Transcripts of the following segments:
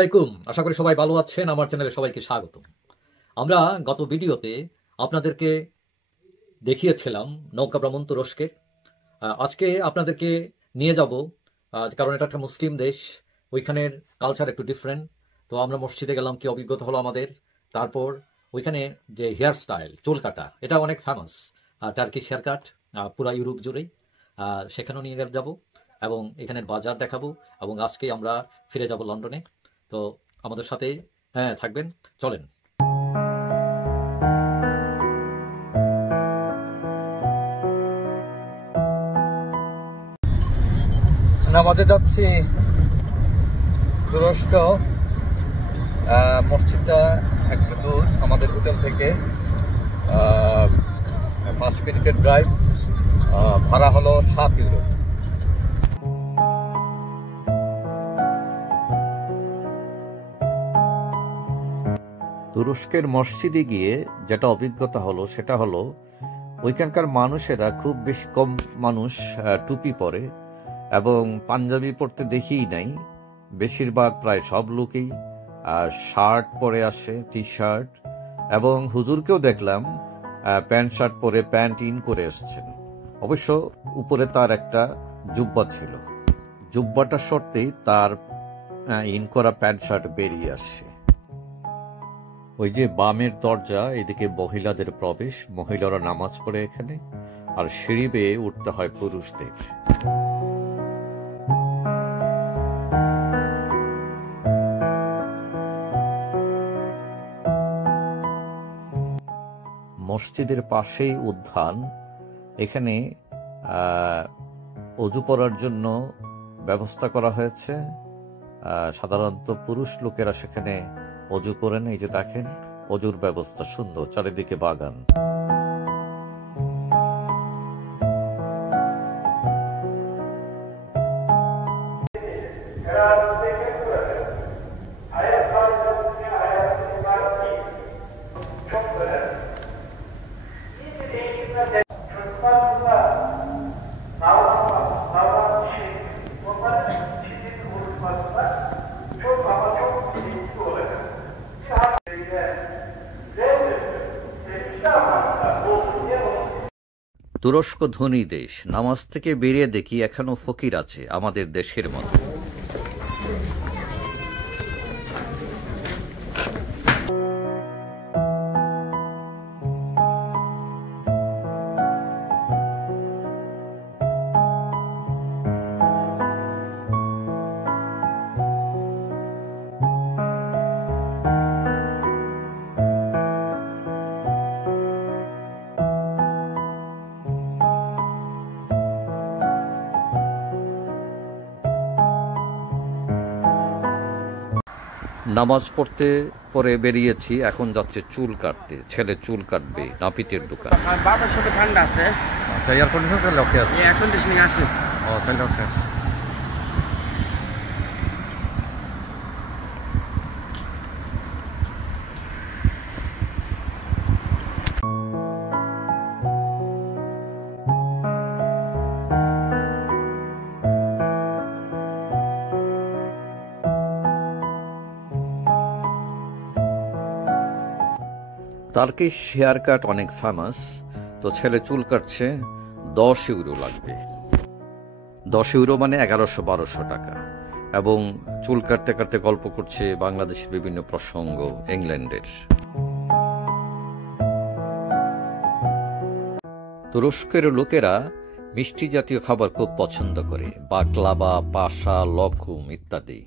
আলাইকুম। আশা করি সবাই ভালো আছেন। আমার চ্যানেলে সবাইকে স্বাগতম। আমরা গত ভিডিওতে আপনাদেরকে দেখিয়েছিলাম নৌকা ভ্রমণ তুরস্কের। আজকে আপনাদেরকে নিয়ে যাব, কারণ এটা একটা মুসলিম দেশ, ওইখানের কালচার একটু ডিফারেন্ট। তো আমরা মসজিদে গেলাম, কি অভিজ্ঞতা হলো আমাদের। তারপর ওইখানে যে হেয়ার স্টাইল, চুল কাটা, এটা অনেক ফেমাস। টার্কিশ হেয়ার কাট পুরা ইউরোপ জুড়েই। সেখানেও নিয়ে যাব এবং এখানের বাজার দেখাবো। এবং আজকেই আমরা ফিরে যাব লন্ডনে। তো আমাদের সাথে থাকবেন, চলেন। নামাজে যাচ্ছি তুরস্ক। মসজিদটা একটু দূর আমাদের হোটেল থেকে, 5 মিনিটের ড্রাইভ। ভাড়া হলো 7 ইউরো। তুরস্কের মসজিদে গিয়ে যেটা অভিজ্ঞতা হলো সেটা হলো ওইখানকার মানুষেরা খুব বেশি কম মানুষ টুপি পরে এবং পাঞ্জাবি পরতে দেখিই নাই। বেশিরভাগ প্রায় সব লোকেই শার্ট পরে আসে, টি শার্ট, এবং হুজুরকেও দেখলাম প্যান্ট শার্ট পরে প্যান্ট ইন করে এসছেন। অবশ্য উপরে তার একটা জুব্বা ছিল, জুব্বাটা সরতেই তার ইন করা প্যান্ট শার্ট বেরিয়ে আসে। ওই যে বামের দরজা, এদিকে মহিলাদের প্রবেশ, মহিলারা নামাজ পড়ে এখানে, আর সিঁড়ি বেয়ে উঠতে হয় পুরুষদের। মসজিদের পাশেই উদ্যান। এখানে অজু করার জন্য ব্যবস্থা করা হয়েছে। সাধারণত পুরুষ লোকেরা সেখানে অজু করেন। এই যে দেখেন, অজুর ব্যবস্থা সুন্দর, চারিদিকে বাগান। তুরস্ক ধনী দেশ। নামাজ থেকে বেরিয়ে দেখি এখনো ফকির আছে আমাদের দেশের মতো। নামাজ পড়তে পরে বেরিয়েছি, এখন যাচ্ছে চুল কাটতে। ছেলে চুল কাটবে, নাপিতের দোকান। বাবার সাথে ঠান্ডা আছে। আচ্ছা, এয়ার কন্ডিশন তাহলে ওকে আছে? এয়ার কন্ডিশনিং আছে। ও, তাহলে ওকে আছে। টার্কিশ হেয়ার কাট অনেক ফেমাস। তো ছেলে চুল কাটছে, 10 ইউরো লাগবে। 10 ইউরো মানে 1100-1200 টাকা। এবং চুল কাটতে কাটতে গল্প করছে বাংলাদেশের বিভিন্ন প্রসঙ্গ, ইংল্যান্ডের। তুরস্কের লোকেরা মিষ্টি জাতীয় খাবার খুব পছন্দ করে, বাকলাবা, পাশা, লকুম ইত্যাদি।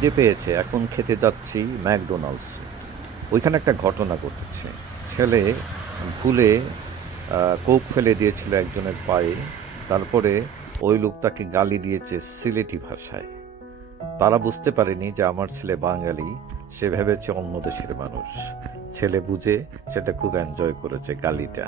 খিদে পেয়েছে, এখন খেতে যাচ্ছি ম্যাকডোনাল্ডস। ওইখানে একটা ঘটনা ঘটেছে। ছেলে ভুলে কোক ফেলে দিয়েছিল একজনের পায়ে। তারপরে ওই লোক তাকে গালি দিয়েছে সিলেটি ভাষায়। তারা বুঝতে পারেনি যে আমার ছেলে বাঙালি, সে ভেবেছে অন্য দেশের মানুষ। ছেলে বুঝে সেটা খুব এনজয় করেছে গালিটা।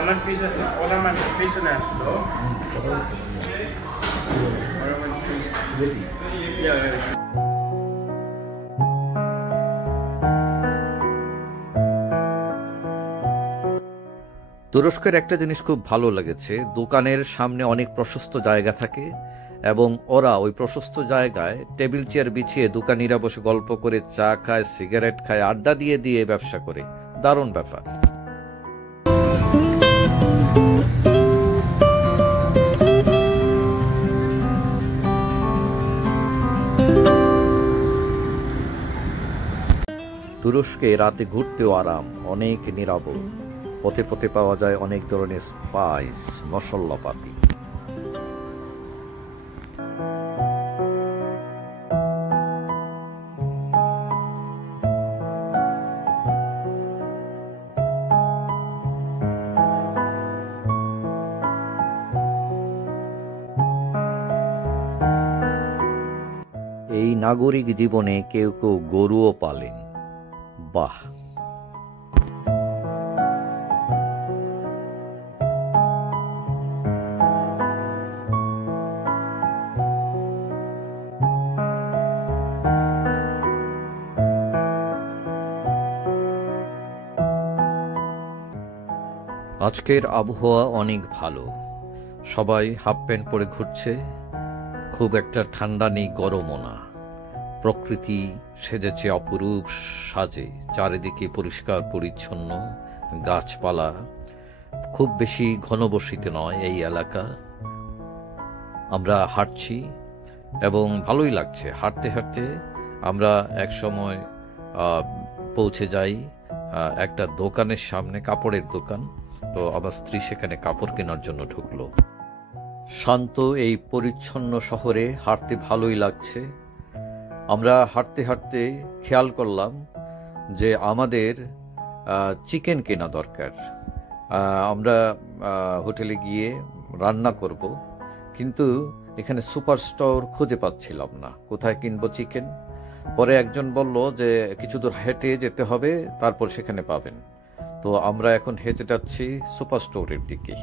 আমার পিছনে ওরা মানে পিছনে আসলো। তুরস্কের একটা জিনিস খুব ভালো লেগেছে, দোকানের সামনে অনেক প্রশস্ত জায়গা থাকে এবং ওরা ওই প্রশস্ত জায়গায় টেবিল চেয়ার বিছিয়ে দোকানিরা বসে গল্প করে, চা খায়, সিগারেট খায়, আড্ডা দিয়ে দিয়ে ব্যবসা করে। দারুণ ব্যাপার। তুরস্কে রাতে ঘুরতেও আরাম, অনেক নিরাপদ। পথে পথে পাওয়া যায় অনেক ধরনের স্পাইস, মশলাপাতি। এই নাগরিক জীবনে কেউ কেউ গরুও পালেন। বাহ। আজকের আবহাওয়া অনেক ভালো, সবাই হাফ প্যান্ট পরে ঘুরছে। খুব একটা ঠান্ডা নেই, গরমও না। প্রকৃতি সেজেছে অপরূপ সাজে, চারিদিকে পরিষ্কার পরিচ্ছন্ন গাছপালা। খুব বেশি ঘনবসতিত নয় এই এলাকা। আমরা হাঁটছি এবং ভালোই লাগছে। হাঁটতে হাঁটতে আমরা এক সময় পৌঁছে যাই একটা দোকানের সামনে, কাপড়ের দোকান। তো আমার স্ত্রী সেখানে কাপড় কেনার জন্য ঢুকলো। শান্ত এই পরিচ্ছন্ন শহরে হাঁটতে ভালোই লাগছে। আমরা হাঁটতে হাঁটতে খেয়াল করলাম যে আমাদের চিকেন কেনা দরকার। আমরা হোটেলে গিয়ে রান্না করব, কিন্তু এখানে সুপার স্টোর খুঁজে পাচ্ছিলাম না, কোথায় কিনবো চিকেন। পরে একজন বলল যে কিছু দূর হেঁটে যেতে হবে, তারপর সেখানে পাবেন। তো আমরা এখন হেঁটে যাচ্ছি সুপার স্টোরের দিকে।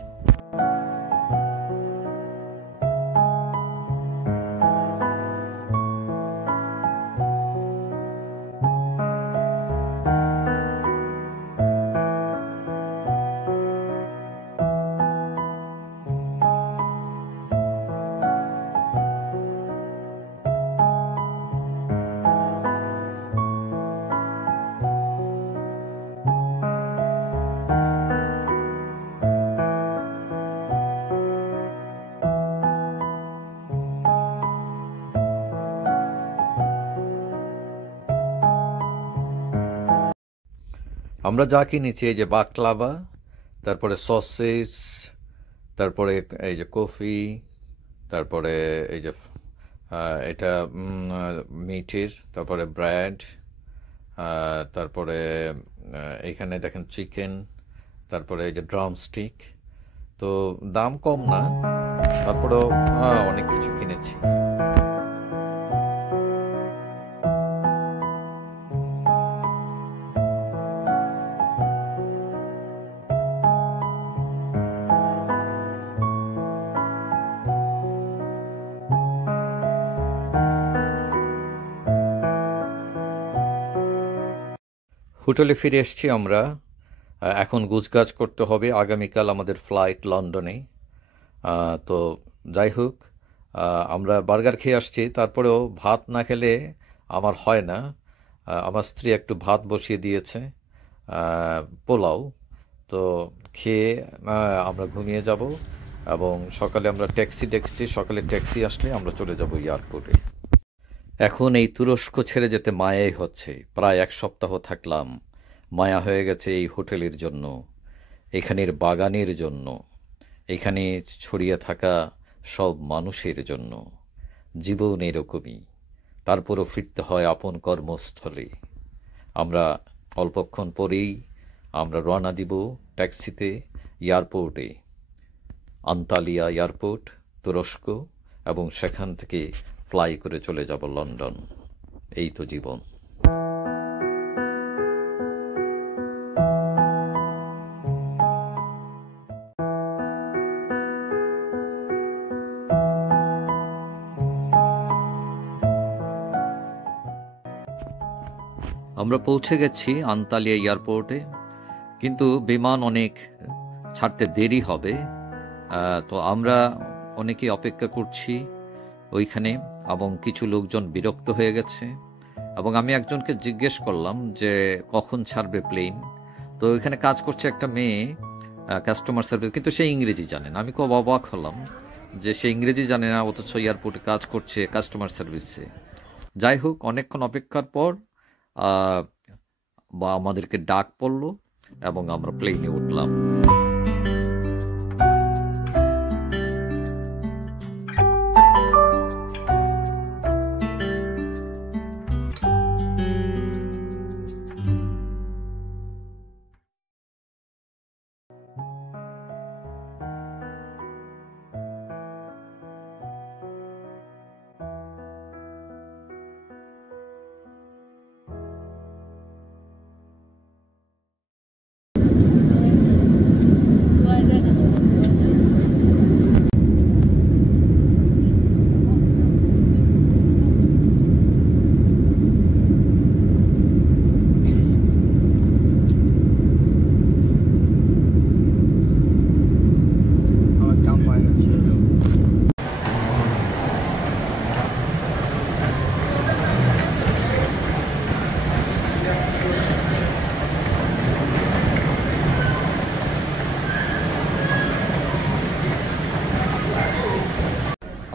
আমরা যা কিনেছি, এই যে বাকলাভা, তারপরে সসেজ, তারপরে এই যে কফি, তারপরে এই যে এটা মিটের, তারপরে ব্রেড, তারপরে এখানে দেখেন চিকেন, তারপরে এই যে ড্রামস্টিক। তো দাম কম না, তারপরেও অনেক কিছু কিনেছি। হোটেলে ফিরে এসেছি আমরা। এখন গুছগাছ করতে হবে, আগামীকাল আমাদের ফ্লাইট লন্ডনে। তো যাই হোক, আমরা বার্গার খেয়ে আসছি, তারপরেও ভাত না খেলে আমার হয় না। আমার স্ত্রী একটু ভাত বসিয়ে দিয়েছে, পোলাও। তো খেয়ে আমরা ঘুমিয়ে যাব এবং সকালে আমরা ট্যাক্সি দেখছি, সকালে ট্যাক্সি আসলে আমরা চলে যাব এয়ারপোর্টে। এখন এই তুরস্ক ছেড়ে যেতে মায়াই হচ্ছে। প্রায় 1 সপ্তাহ থাকলাম, মায়া হয়ে গেছে এই হোটেলের জন্য, এখানের বাগানের জন্য, এখানে ছড়িয়ে থাকা সব মানুষের জন্য। জীবন এরকমই, তারপরও ফিরতে হয় আপন কর্মস্থলে। আমরা অল্পক্ষণ পরেই আমরা রওনা দিব ট্যাক্সিতে এয়ারপোর্টে, আন্তালিয়া এয়ারপোর্ট, তুরস্ক, এবং সেখান থেকে ফ্লাই করে চলে যাব লন্ডন। এই তো জীবন। আমরা পৌঁছে গেছি আন্তালিয়া এয়ারপোর্টে, কিন্তু বিমান অনেক ছাড়তে দেরি হবে। তো আমরা অনেকেই অপেক্ষা করছি ওইখানে, এবং কিছু লোকজন বিরক্ত হয়ে গেছে। এবং আমি একজনকে জিজ্ঞেস করলাম যে কখন ছাড়বে প্লেন। তো ওইখানে কাজ করছে একটা মেয়ে কাস্টমার সার্ভিস, কিন্তু সে ইংরেজি জানে না। আমি খুব অবাক হলাম যে সে ইংরেজি জানে না, অথচ এয়ারপোর্টে কাজ করছে কাস্টমার সার্ভিসে। যাই হোক, অনেকক্ষণ অপেক্ষার পর বা আমাদেরকে ডাক পড়লো এবং আমরা প্লেনে উঠলাম।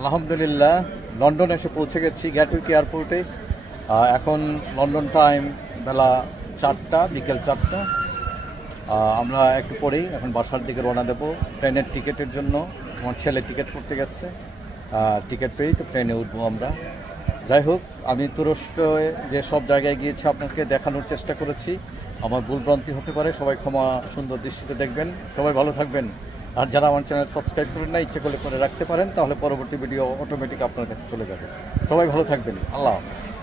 আলহামদুলিল্লাহ, লন্ডন এসে পৌঁছে গেছি গ্যাটউইক এয়ারপোর্টে। এখন লন্ডন টাইম বেলা 4টা, বিকেল 4টা। আমরা একটু পরেই এখন বাসার দিকে রওনা দেবো ট্রেনের টিকিটের জন্য। আমার ছেলে টিকিট করতে গেছে, টিকিট পেয়েই তো ট্রেনে উঠবো আমরা। যাই হোক, আমি তুরস্কে যে সব জায়গায় গিয়েছি আপনাকে দেখানোর চেষ্টা করেছি। আমার ভুলভ্রান্তি হতে পারে, সবাই ক্ষমা সুন্দর দৃষ্টিতে দেখবেন। সবাই ভালো থাকবেন। আর যারা আমার চ্যানেল সাবস্ক্রাইব করেন না, ইচ্ছে করে রাখতে পারেন, তাহলে পরবর্তী ভিডিও অটোমেটিক আপনার কাছে চলে যাবে। সবাই ভালো থাকবেন। আল্লাহ হাফেজ।